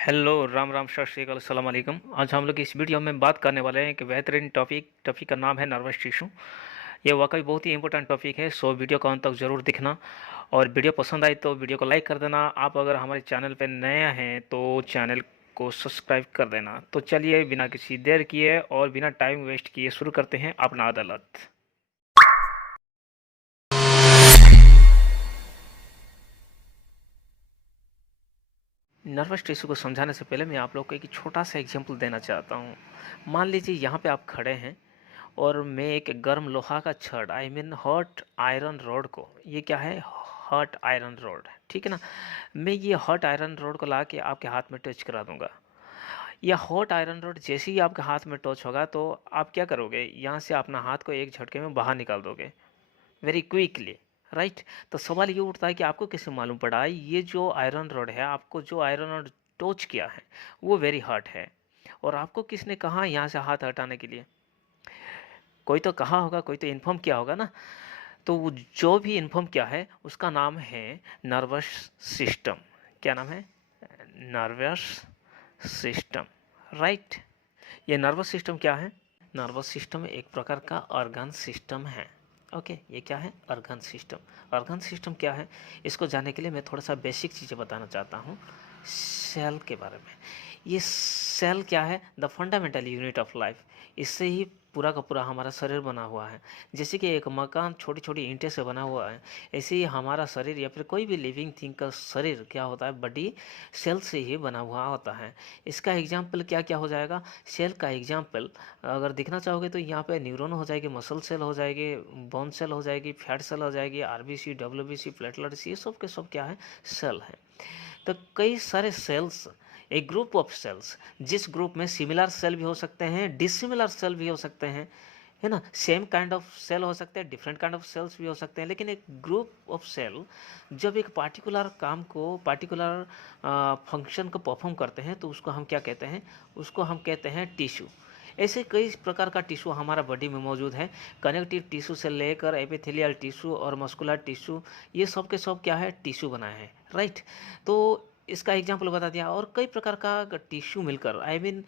Hello, Ram Ram, सत श्री अकाल, अस्सलाम वालेकुम। आज हम लोग इस वीडियो में बात करने वाले हैं कि बेहतरीन टॉपिक का नाम है नर्वस टिश्यू। ये वाकई बहुत ही इंपॉर्टेंट टॉपिक है, सो वीडियो को अंत तक ज़रूर दिखना। और वीडियो पसंद आई तो वीडियो को लाइक कर देना। आप अगर हमारे चैनल पर नए हैं तो चैनल को सब्सक्राइब कर देना। तो चलिए बिना किसी देर किए और बिना टाइम वेस्ट किए शुरू करते हैं अपना अदालत। नर्वस टिश्यू को समझाने से पहले मैं आप लोग को एक छोटा सा एग्जांपल देना चाहता हूँ। मान लीजिए यहाँ पे आप खड़े हैं और मैं एक गर्म लोहा का छड़ हॉट आयरन रोड को, ये क्या है, हॉट आयरन रोड, ठीक है ना। मैं ये हॉट आयरन रोड को ला के आपके हाथ में टच करा दूंगा। यह हॉट आयरन रोड जैसे ही आपके हाथ में टच होगा तो आप क्या करोगे, यहाँ से अपना हाथ को एक झटके में बाहर निकाल दोगे, वेरी क्विकली, राइट। तो सवाल ये उठता है कि आपको कैसे मालूम पड़ा ये जो आयरन रॉड है, आपको जो आयरन रॉड टच किया है वो वेरी हॉट है, और आपको किसने कहा यहाँ से हाथ हटाने के लिए? कोई तो कहा होगा, कोई तो इन्फॉर्म किया होगा ना। तो वो जो भी इन्फॉर्म किया है उसका नाम है नर्वस सिस्टम। क्या नाम है? Nervous system, right. ये नर्वस सिस्टम क्या है? नर्वस सिस्टम एक प्रकार का ऑर्गन सिस्टम है। ओके, ये क्या है? Organ system. ऑर्गन सिस्टम क्या है, इसको जानने के लिए मैं थोड़ा सा बेसिक चीज़ें बताना चाहता हूँ सेल के बारे में। ये सेल क्या है? The fundamental unit of life. इससे ही पूरा का पूरा हमारा शरीर बना हुआ है। जैसे कि एक मकान छोटी छोटी ईंटें से बना हुआ है, ऐसे ही हमारा शरीर या फिर कोई भी लिविंग थिंग का शरीर क्या होता है, बॉडी सेल से ही बना हुआ होता है। इसका एग्जाम्पल क्या क्या हो जाएगा? सेल का एग्जाम्पल अगर दिखना चाहोगे तो यहाँ पे न्यूरॉन हो जाएगी, मसल सेल हो जाएगी, बोन सेल हो जाएगी, फैट सेल हो जाएगी, आरबीसी, डब्ल्यूबीसी, प्लेटलेट्स, ये सब के सब क्या है? सेल है। तो कई सारे सेल्स, एक ग्रुप ऑफ सेल्स, जिस ग्रुप में सिमिलर सेल भी हो सकते हैं, डिसिमिलर सेल भी हो सकते हैं, है ना। सेम काइंड ऑफ सेल हो सकते हैं, डिफरेंट काइंड ऑफ सेल्स भी हो सकते हैं, लेकिन एक ग्रुप ऑफ सेल जब एक पार्टिकुलर काम को, पार्टिकुलर फंक्शन को परफॉर्म करते हैं तो उसको हम क्या कहते हैं? उसको हम कहते हैं टिश्यू। ऐसे कई प्रकार का टिश्यू हमारा बॉडी में मौजूद है। कनेक्टिव टिश्यू से लेकर एपिथेलियल टिश्यू और मस्कुलर टिश्यू, ये सब के सब क्या है? टिश्यू बनाए हैं, राइट। तो इसका एग्जाम्पल बता दिया। और कई प्रकार का टिश्यू मिलकर,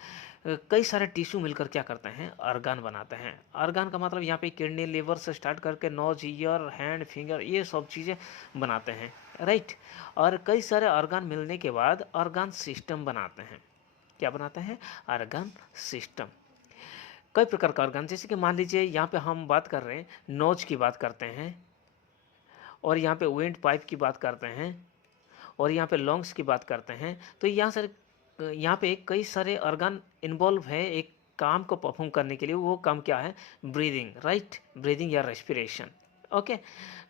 कई सारे टिश्यू मिलकर क्या करते हैं? ऑर्गन बनाते हैं। ऑर्गन का मतलब यहाँ पे किडनी, लिवर से स्टार्ट करके नोज, ईयर, हैंड, फिंगर, ये सब चीज़ें बनाते हैं, राइट। और कई सारे ऑर्गन मिलने के बाद ऑर्गन सिस्टम बनाते हैं। क्या बनाते हैं? Organ system. कई प्रकार का ऑर्गन, जैसे कि मान लीजिए यहाँ पे हम बात कर रहे हैं, नोज की बात करते हैं, और यहाँ पे विंड पाइप की बात करते हैं, और यहाँ पे लंग्स की बात करते हैं। तो यहाँ पे कई सारे ऑर्गन इन्वॉल्व है एक काम को परफॉर्म करने के लिए। वो काम क्या है? Breathing, right. ब्रीदिंग या रेस्पिरेशन। ओके।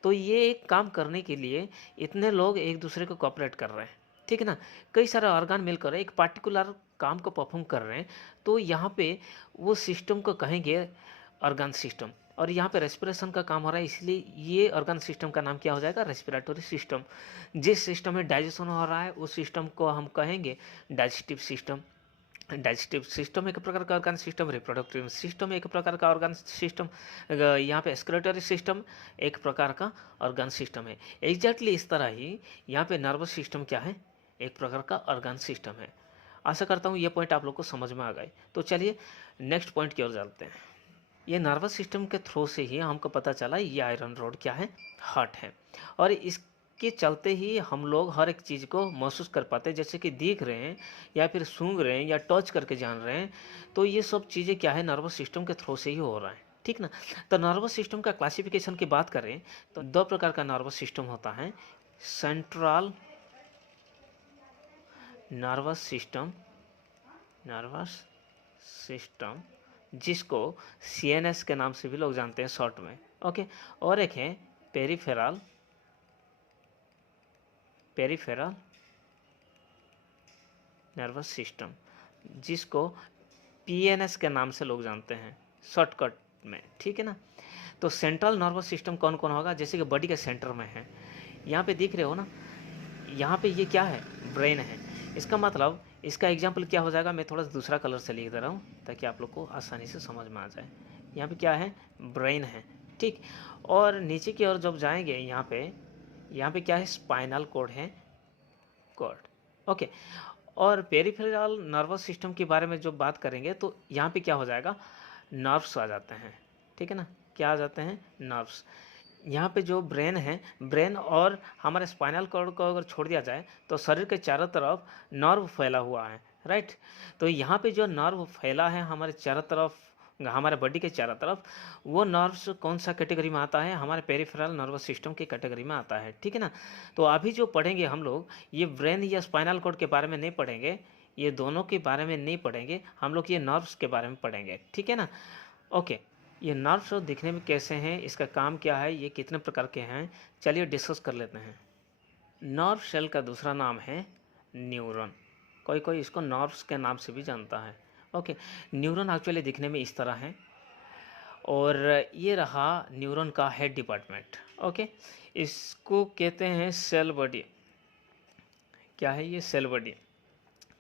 तो ये एक काम करने के लिए इतने लोग एक दूसरे को कोऑपरेट कर रहे हैं, ठीक है ना। कई सारे ऑर्गन मिलकर एक पार्टिकुलर काम को परफॉर्म कर रहे हैं, तो यहाँ पे वो सिस्टम को कहेंगे ऑर्गन सिस्टम। और यहाँ पे रेस्पिरेशन का काम हो रहा है, इसलिए ये ऑर्गन सिस्टम का नाम क्या हो जाएगा? Respiratory system. जिस सिस्टम में डाइजेशन हो रहा है उस सिस्टम को हम कहेंगे डाइजेस्टिव सिस्टम। डाइजेस्टिव सिस्टम एक प्रकार का ऑर्गन सिस्टम, रिप्रोडक्टिव सिस्टम एक प्रकार का ऑर्गन सिस्टम, यहाँ पे एक्सक्रेटरी सिस्टम एक प्रकार का ऑर्गन सिस्टम है। एग्जैक्टली इस तरह ही यहाँ पे नर्वस सिस्टम क्या है? एक प्रकार का ऑर्गन सिस्टम है। आशा करता हूँ ये पॉइंट आप लोग को समझ में आ गए। तो चलिए नेक्स्ट पॉइंट की ओर चलते हैं। ये नर्वस सिस्टम के थ्रू से ही हमको पता चला ये आयरन रोड क्या है? हार्ट है। और इसके चलते ही हम लोग हर एक चीज़ को महसूस कर पाते हैं, जैसे कि देख रहे हैं या फिर सूंघ रहे हैं या टच करके जान रहे हैं। तो ये सब चीज़ें क्या है? नर्वस सिस्टम के थ्रू से ही हो रहा है, ठीक ना। तो नर्वस सिस्टम का क्लासिफिकेशन की बात करें तो दो प्रकार का नर्वस सिस्टम होता है। Central nervous system, nervous system, जिसको सीएनएस के नाम से भी लोग जानते हैं शॉर्ट में, ओके। और एक है पेरिफेरल, पेरिफेरल नर्वस सिस्टम, जिसको पीएनएस के नाम से लोग जानते हैं शॉर्टकट में, ठीक है ना। तो सेंट्रल नर्वस सिस्टम कौन कौन होगा? जैसे कि बॉडी के सेंटर में है, यहाँ पे दिख रहे हो ना, यहाँ पे ये क्या है? ब्रेन है। इसका मतलब, इसका एग्जाम्पल क्या हो जाएगा? मैं थोड़ा सा दूसरा कलर से लिख दे रहा हूँ ताकि आप लोग को आसानी से समझ में आ जाए। यहाँ पे क्या है? ब्रेन है, ठीक। और नीचे की ओर जब जाएंगे यहाँ पे क्या है? स्पाइनल कॉर्ड है, कॉर्ड, ओके। और पेरिफेरल नर्वस सिस्टम के बारे में जो बात करेंगे तो यहाँ पे क्या हो जाएगा, नर्व्स आ जाते हैं, ठीक है ना, क्या आ जाते हैं, नर्व्स। यहाँ पे जो ब्रेन है, ब्रेन और हमारे स्पाइनल कॉर्ड को अगर छोड़ दिया जाए तो शरीर के चारों तरफ नर्व फैला हुआ है, राइट। तो यहाँ पे जो नर्व फैला है हमारे चारों तरफ, हमारे बॉडी के चारों तरफ, वो नर्व्स कौन सा कैटेगरी में आता है, हमारे पेरिफेरल नर्वस सिस्टम की कैटेगरी में आता है, ठीक है ना। तो अभी जो पढ़ेंगे हम लोग, ये ब्रेन या स्पाइनल कॉर्ड के बारे में नहीं पढ़ेंगे, ये दोनों के बारे में नहीं पढ़ेंगे हम लोग, ये नर्व्स के बारे में पढ़ेंगे, ठीक है ना। ओके, ये नर्व्स दिखने में कैसे हैं, इसका काम क्या है, ये कितने प्रकार के हैं, चलिए डिस्कस कर लेते हैं। नर्व सेल का दूसरा नाम है न्यूरॉन, कोई कोई इसको नर्व्स के नाम से भी जानता है। ओके, न्यूरॉन एक्चुअली दिखने में इस तरह है, और ये रहा न्यूरॉन का हेड डिपार्टमेंट। ओके, इसको कहते हैं सेल बॉडी। क्या है ये, सेल बॉडी।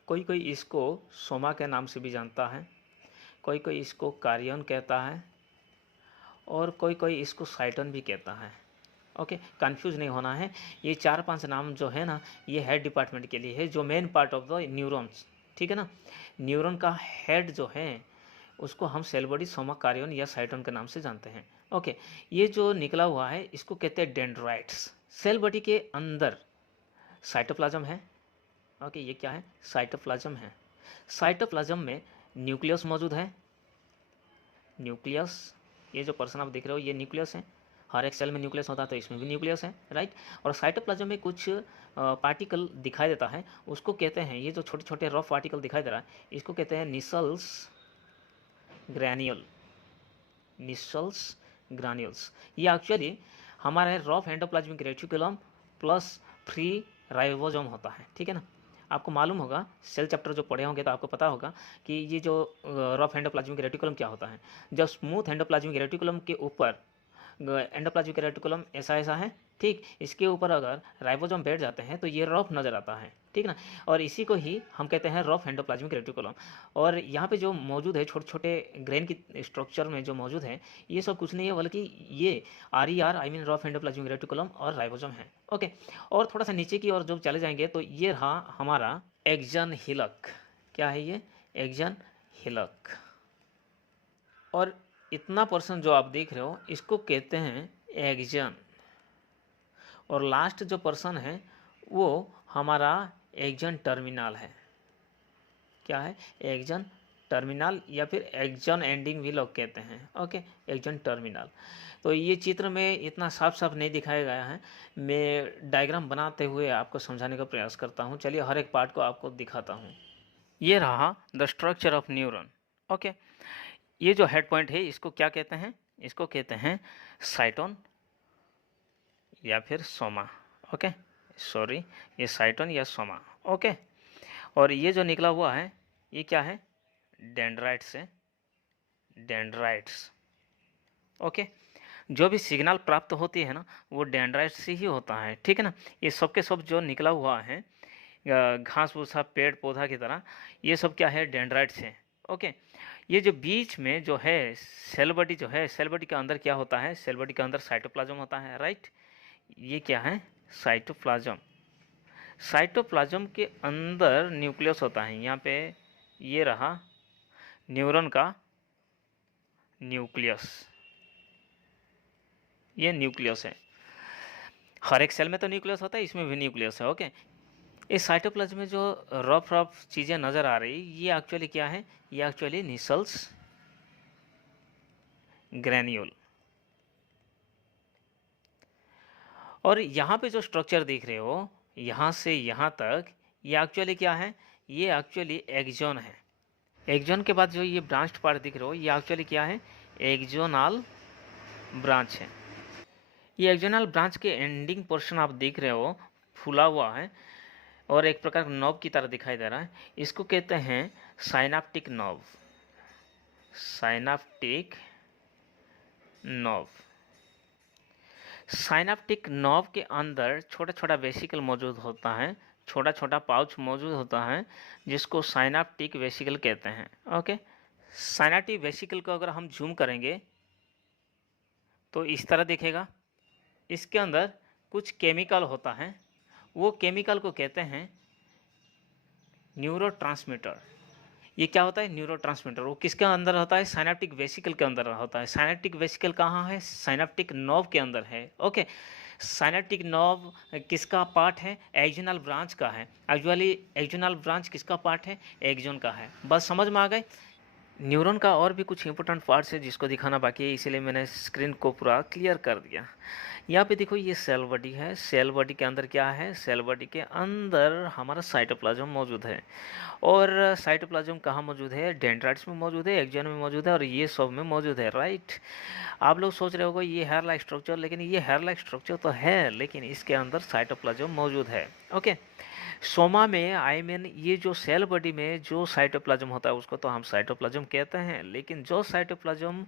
कोई कोई इसको सोमा के नाम से भी जानता है, कोई कोई इसको कार्यन कहता है, और कोई कोई इसको साइटन भी कहता है। ओके, कंफ्यूज नहीं होना है, ये 4-5 नाम जो है ना, ये हेड डिपार्टमेंट के लिए है, जो main part of the neurons, ठीक है ना। न्यूरॉन का हेड जो है उसको हम सेल बॉडी, सोमा, कार्यन या साइटन के नाम से जानते हैं। ओके, ये जो निकला हुआ है इसको कहते हैं डेंड्राइट्स। सेल बॉडी के अंदर साइटोप्लाज्म है। ओके, ये क्या है, साइटोप्लाज्म है। साइटोप्लाज्म में न्यूक्लियस मौजूद है, न्यूक्लियस, ये जो पर्सन आप देख रहे हो ये न्यूक्लियस है, हर एक सेल में न्यूक्लियस होता है तो इसमें भी न्यूक्लियस है, राइट। और साइटोप्लाज्म में कुछ पार्टिकल दिखाई देता है, उसको कहते हैं, ये जो छोटे छोटे रफ पार्टिकल दिखाई दे रहा है इसको कहते हैं निसल्स ग्रैन्यूल, निसल्स ग्रैन्यूल्स। ये एक्चुअली हमारे rough endoplasmic reticulum plus free ribosome होता है, ठीक है ना। आपको मालूम होगा, सेल चैप्टर जो पढ़े होंगे तो आपको पता होगा कि ये जो रफ एंडोप्लाज्मिक रेटिकुलम क्या होता है। जब स्मूथ एंडोप्लाज्मिक रेटिकुलम के ऊपर एंडोप्लाज्मिक रेटिकुलम ऐसा ऐसा है, ठीक, इसके ऊपर अगर राइबोसोम बैठ जाते हैं तो ये रफ नज़र आता है, ठीक ना। और इसी को ही हम कहते हैं रफ एंडोप्लाज्मिक रेटिकुलम। और यहाँ पे जो मौजूद है छोटे छोटे ग्रेन की स्ट्रक्चर में जो मौजूद है, ये सब कुछ नहीं है बल्कि ये RER I mean rough endoplasmic reticulum और राइबोसोम है। ओके, और थोड़ा सा नीचे की ओर जब चले जाएंगे तो ये रहा हमारा एक्सन हिलक। क्या है ये, एक्सन हिलक। और इतना पर्सन जो आप देख रहे हो इसको कहते हैं एक्सन, और लास्ट जो पर्सन है वो हमारा एक्सन टर्मिनल है। क्या है, एक्सन टर्मिनल, या फिर एक्सन एंडिंग भी लोग कहते हैं। Okay, action terminal. तो ये चित्र में इतना साफ साफ नहीं दिखाया गया है, मैं डायग्राम बनाते हुए आपको समझाने का प्रयास करता हूँ। चलिए हर एक पार्ट को आपको दिखाता हूँ। ये रहा the structure of neuron. Okay, ये जो हेड पॉइंट है इसको क्या कहते हैं, इसको कहते हैं साइटोन या फिर सोमा। ओके, सॉरी, ये साइटोन या सोमा। ओके, और ये जो निकला हुआ है ये क्या है, डेंड्राइट्स है, डेंड्राइट्स। ओके, जो भी सिग्नल प्राप्त होती है ना वो डेंड्राइट से ही होता है, ठीक है ना। ये सब के सब जो निकला हुआ है घास भूसा पेड़ पौधा की तरह, ये सब क्या है, डेंड्राइट्स है। ओके, ये जो बीच में जो है सेल बॉडी जो है, सेल बॉडी के अंदर क्या होता है, सेल बॉडी के अंदर साइटोप्लाज्म होता है, राइट। ये क्या है, साइटोप्लाज्म। साइटोप्लाज्म के अंदर न्यूक्लियस होता है, यहाँ पे ये रहा न्यूरॉन का न्यूक्लियस, ये न्यूक्लियस है। हर एक सेल में तो न्यूक्लियस होता है, इसमें भी न्यूक्लियस है। ओके, इस साइटोप्लाज्म में जो रफ रफ चीज़ें नज़र आ रही ये एक्चुअली क्या है, ये एक्चुअली निसल्स ग्रैन्यूल। और यहाँ पे जो स्ट्रक्चर देख रहे हो यहाँ से यहाँ तक, ये एक्चुअली क्या है, ये एक्चुअली एक्सोन है। एक्सोन के बाद जो ये ब्रांच्ड पार्ट दिख रहे हो ये एक्चुअली क्या है, एक्सोनल ब्रांच है। ये एक्सोनल ब्रांच के एंडिंग पोर्शन आप देख रहे हो फूला हुआ है और एक प्रकार नॉब की तरह दिखाई दे रहा है, इसको कहते हैं synaptic knob, synaptic knob. Synaptic knob के अंदर छोटा छोटा वेसिकल मौजूद होता है, छोटा छोटा पाउच मौजूद होता है जिसको साइनाप्टिक वेसिकल कहते हैं। ओके, साइनाप्टिक वेसिकल को अगर हम जूम करेंगे तो इस तरह दिखेगा। इसके अंदर कुछ केमिकल होता है, वो केमिकल को कहते हैं न्यूरोट्रांसमीटर। ये क्या होता है? न्यूरोट्रांसमीटर। वो किसके अंदर होता है? साइनेप्टिक वेसिकल के अंदर होता है। साइनेप्टिक वेसिकल कहाँ है? साइनेप्टिक नर्व के अंदर है। ओके, साइनेप्टिक नर्व किसका पार्ट है? एक्सोनल ब्रांच का है। एक्चुअली एक्सोनल ब्रांच किसका पार्ट है? एक्सोन का है। बस समझ में आ गए। न्यूरॉन का और भी कुछ इंपॉर्टेंट पार्ट्स है जिसको दिखाना बाकी है, इसीलिए मैंने स्क्रीन को पूरा क्लियर कर दिया। यहाँ पे देखो, ये सेल बॉडी है। सेल बॉडी के अंदर क्या है? सेल बॉडी के अंदर हमारा साइटोप्लाज्म मौजूद है। और साइटोप्लाज्म कहाँ मौजूद है? डेंड्राइट्स में मौजूद है, एक्सोन में मौजूद है, और ये सब में मौजूद है। राइट। आप लोग सोच रहे होगे ये हेयर लाइक स्ट्रक्चर, लेकिन ये हेयर लाइक स्ट्रक्चर तो है, लेकिन इसके अंदर साइटोप्लाज्म मौजूद है। ओके, सोमा में ये जो सेल बॉडी में जो साइटोप्लाज्म होता है उसको तो हम साइटोप्लाज्म कहते हैं, लेकिन जो साइटोप्लाज्म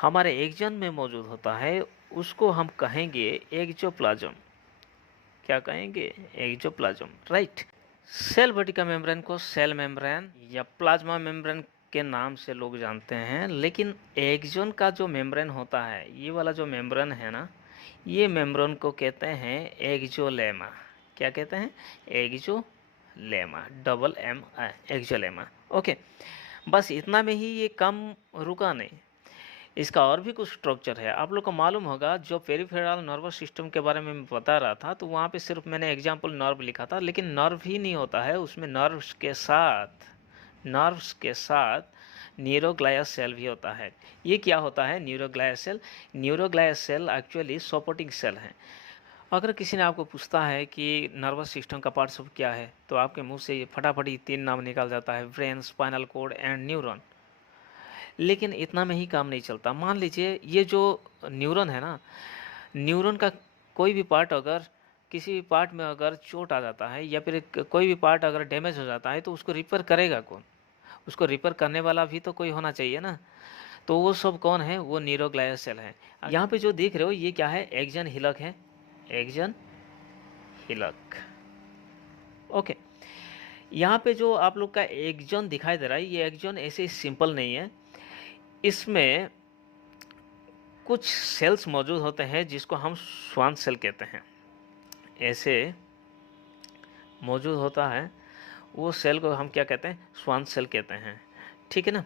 हमारे एक्सोन में मौजूद होता है उसको हम कहेंगे एक्सोप्लाज्म। क्या कहेंगे? एक्सोप्लाज्म। राइट। सेल बॉडी का मेम्ब्रेन को सेल मेम्ब्रेन या प्लाज्मा मेम्ब्रेन के नाम से लोग जानते हैं, लेकिन एक्सोन का जो मेम्ब्रेन होता है, ये वाला जो मेम्ब्रेन है ना, ये मेम्ब्रेन को कहते हैं एक्सोलेमा। क्या कहते हैं? एक्सोलेमा, डबल एम आई, एक्सोलेमा। ओके, बस इतना में ही ये कम रुका नहीं, इसका और भी कुछ स्ट्रक्चर है। आप लोग को मालूम होगा, जो पेरिफेरल नर्वस सिस्टम के बारे में मैं बता रहा था, तो वहाँ पे सिर्फ मैंने एग्जाम्पल नर्व लिखा था, लेकिन नर्व ही नहीं होता है उसमें, नर्व्स के साथ न्यूरोग्लाया सेल भी होता है। ये क्या होता है neuroglia cell? Neuroglia cell actually supporting cell है। अगर किसी ने आपको पूछता है कि नर्वस सिस्टम का पार्ट सब क्या है, तो आपके मुंह से फटाफट 3 नाम निकल जाता है, brain, spinal cord and neuron. लेकिन इतना में ही काम नहीं चलता। मान लीजिए ये जो न्यूरॉन है ना, न्यूरॉन का कोई भी पार्ट अगर किसी भी पार्ट में अगर चोट आ जाता है या फिर कोई भी पार्ट अगर डैमेज हो जाता है, तो उसको रिपेयर करेगा कौन? उसको रिपेयर करने वाला भी तो कोई होना चाहिए ना। तो वो सब कौन है? वो न्यूरोग्लाया सेल है। यहाँ पे जो देख रहे हो ये क्या है? एक्सन हिलक है। एक्सन हिलक। ओके, यहाँ पे जो आप लोग का एक्सन दिखाई दे रहा है, ये एक्सन ऐसे सिंपल नहीं है। इसमें कुछ सेल्स मौजूद होते हैं जिसको हम श्वान सेल कहते हैं। ऐसे मौजूद होता है, वो सेल को हम क्या कहते हैं? श्वान सेल कहते हैं। ठीक है ना।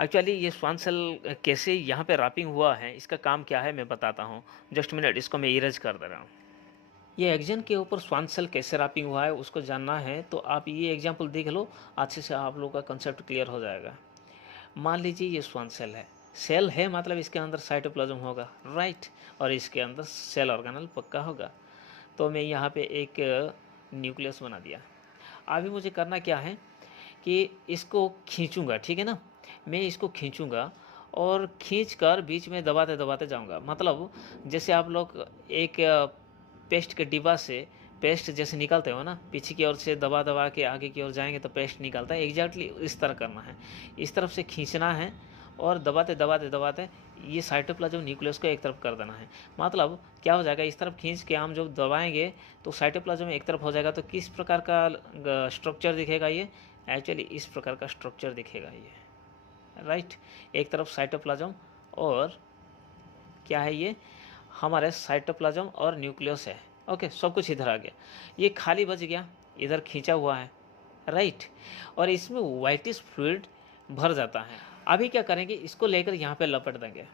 एक्चुअली ये श्वान सेल कैसे यहाँ पे रैपिंग हुआ है, इसका काम क्या है, मैं बताता हूँ। जस्ट मिनट, इसको मैं इरेज कर दे रहा हूँ। ये एक्सन के ऊपर श्वान सेल कैसे रैपिंग हुआ है उसको जानना है तो आप ये एग्जाम्पल देख लो, अच्छे से आप लोग का कंसेप्ट क्लियर हो जाएगा। मान लीजिए ये श्वान सेल है। सेल है मतलब इसके अंदर साइटोप्लाज्म होगा, राइट, और इसके अंदर सेल ऑर्गेनल पक्का होगा। तो मैं यहाँ पे एक न्यूक्लियस बना दिया। अभी मुझे करना क्या है कि इसको खींचूंगा, ठीक है ना। मैं इसको खींचूंगा और खींचकर बीच में दबाते दबाते जाऊंगा। मतलब जैसे आप लोग एक पेस्ट के डिब्बा से पेस्ट जैसे निकालते हो ना, पीछे की ओर से दबा दबा के आगे की ओर जाएंगे तो पेस्ट निकलता है, एग्जैक्टली इस तरह करना है। इस तरफ से खींचना है और दबाते दबाते दबाते ये साइटोप्लाज्म न्यूक्लियस को एक तरफ कर देना है। मतलब क्या हो जाएगा, इस तरफ खींच के हम जब दबाएंगे तो साइटोप्लाज्म एक तरफ हो जाएगा। तो किस प्रकार का स्ट्रक्चर दिखेगा ये? एक्चुअली इस प्रकार का स्ट्रक्चर दिखेगा ये, राइट। एक तरफ साइटोप्लाज्म और क्या है ये? हमारे साइटोप्लाज्म और न्यूक्लियस है। ओके, सब कुछ इधर आ गया, ये खाली बच गया, इधर खींचा हुआ है, राइट। और इसमें वाइटिश फ्लूइड भर जाता है। अभी क्या करेंगे, इसको लेकर यहाँ पे लपेट देंगे।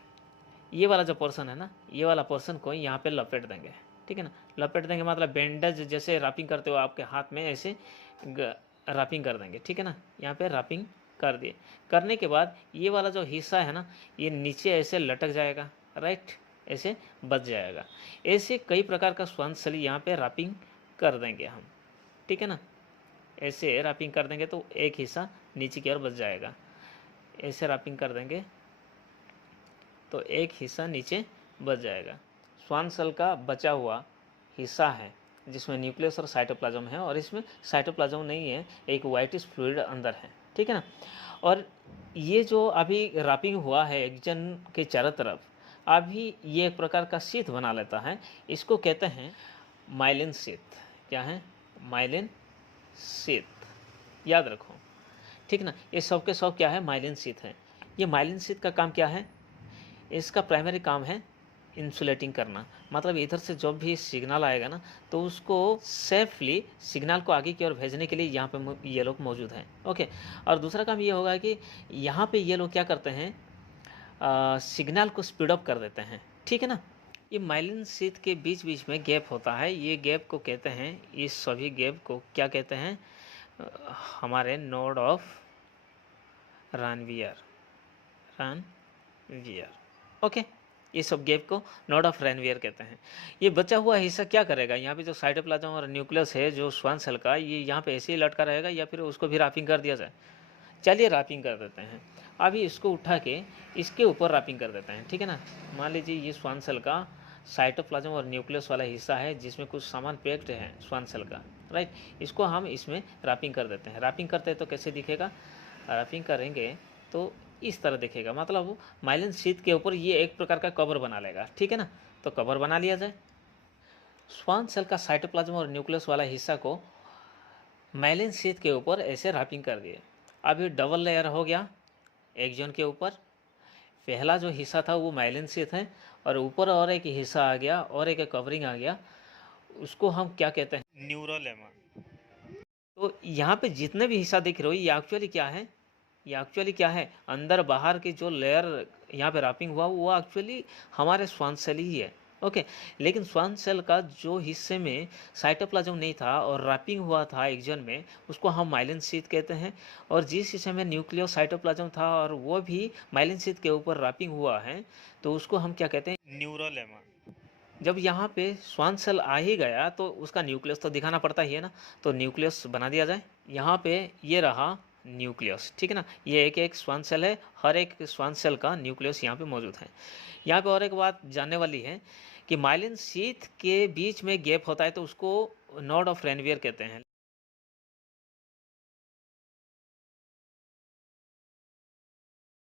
ये वाला जो पोर्शन है ना, ये वाला पोर्शन को यहाँ पे लपेट देंगे, ठीक है ना। लपेट देंगे मतलब बैंडेज जैसे रैपिंग करते हो आपके हाथ में, ऐसे रैपिंग कर देंगे, ठीक है ना। यहाँ पे रैपिंग कर दिए। करने के बाद ये वाला जो हिस्सा है ना, ये नीचे ऐसे लटक जाएगा, राइट, ऐसे बच जाएगा। ऐसे कई प्रकार का श्वान सेल यहाँ पे रैपिंग कर देंगे हम, ठीक है ना। ऐसे रैपिंग कर देंगे तो एक हिस्सा नीचे की ओर बच जाएगा। ऐसे रैपिंग कर देंगे तो एक हिस्सा नीचे बच जाएगा। श्वान सेल का बचा हुआ हिस्सा है जिसमें न्यूक्लियस और साइटोप्लाज्म है, और इसमें साइटोप्लाज्म नहीं है, एक वाइटिश फ्लूइड अंदर है, ठीक है ना। और ये जो अभी रैपिंग हुआ है एक्सन के चारों तरफ, अभी ये एक प्रकार का शीथ बना लेता है। इसको कहते हैं माइलिन शीथ। क्या है? माइलिन शीथ, याद रखो, ठीक ना। ये सब के सब क्या है? माइलिन शीथ है। ये माइलिन शीथ का काम क्या है? इसका प्राइमरी काम है इंसुलेटिंग करना, मतलब इधर से जब भी सिग्नल आएगा ना तो उसको सेफली सिग्नल को आगे की ओर भेजने के लिए यहाँ पे ये लोग मौजूद हैं। ओके, और दूसरा काम ये होगा कि यहाँ पे ये लोग क्या करते हैं, सिग्नल को स्पीड अप कर देते हैं, ठीक है ना। ये माइलिन शीथ के बीच बीच में गैप होता है, ये गैप को कहते हैं, इस सभी गैप को क्या कहते हैं, हमारे नोड ऑफ रानवियर, ओके, ये सब गैप को नोड ऑफ रानवियर कहते हैं। ये बचा हुआ हिस्सा क्या करेगा, यहाँ पे जो साइटोप्लाज्म और न्यूक्लियस है जो श्वान सेल का, ये यहाँ पे ऐसे ही लटका रहेगा या फिर उसको भी रैपिंग कर दिया जाए। चलिए रैपिंग कर देते हैं। अभी इसको उठा के इसके ऊपर रैपिंग कर देते हैं, ठीक है ना। मान लीजिए ये श्वान सेल का साइटोप्लाज्म और न्यूक्लियस वाला हिस्सा है जिसमें कुछ सामान पैक्ड है श्वान सेल का, राइट। इसको हम इसमें रैपिंग कर देते हैं। रैपिंग करते हैं तो कैसे दिखेगा, रैपिंग करेंगे तो इस तरह दिखेगा, मतलब माइलिन शीथ के ऊपर ये एक प्रकार का कवर बना लेगा, ठीक है ना। तो कवर बना लिया जाए। श्वान सेल का साइटोप्लाज्म और न्यूक्लियस वाला हिस्सा को माइलिन शीथ के ऊपर ऐसे रैपिंग कर दिए। अब ये डबल लेयर हो गया एक जोन के ऊपर। पहला जो हिस्सा था वो माइलिन शीथ है और ऊपर और एक हिस्सा आ गया और एक कवरिंग आ गया, उसको हम क्या कहते हैं, न्यूरोलेमा। तो यहाँ पे जितने भी हिस्सा दिख रहे हो ये एक्चुअली क्या है, ये एक्चुअली क्या है, अंदर बाहर की जो लेयर यहाँ पे रैपिंग हुआ वो एक्चुअली हमारे श्वान सेल ही है। ओके, लेकिन श्वान सेल का जो हिस्से में साइटोप्लाज्म नहीं था और रैपिंग हुआ था एक जोन में, उसको हम माइलिन शीथ कहते हैं। और जिस हिस्से में न्यूक्लियस साइटोप्लाज्म था और वो भी माइलिन शीथ के ऊपर रैपिंग हुआ है, तो उसको हम क्या कहते हैं, न्यूरोलेमा। जब यहाँ पे श्वान सेल आ ही गया तो उसका न्यूक्लियस तो दिखाना पड़ता ही है ना, तो न्यूक्लियस बना दिया जाए। यहाँ पे ये रहा न्यूक्लियस, ठीक है ना। ये एक एक श्वान सेल है, हर एक श्वान सेल का न्यूक्लियस यहाँ पे मौजूद है। यहाँ पे और एक बात जानने वाली है कि माइलिन शीथ के बीच में गैप होता है तो उसको नोड ऑफ रानवियर कहते हैं।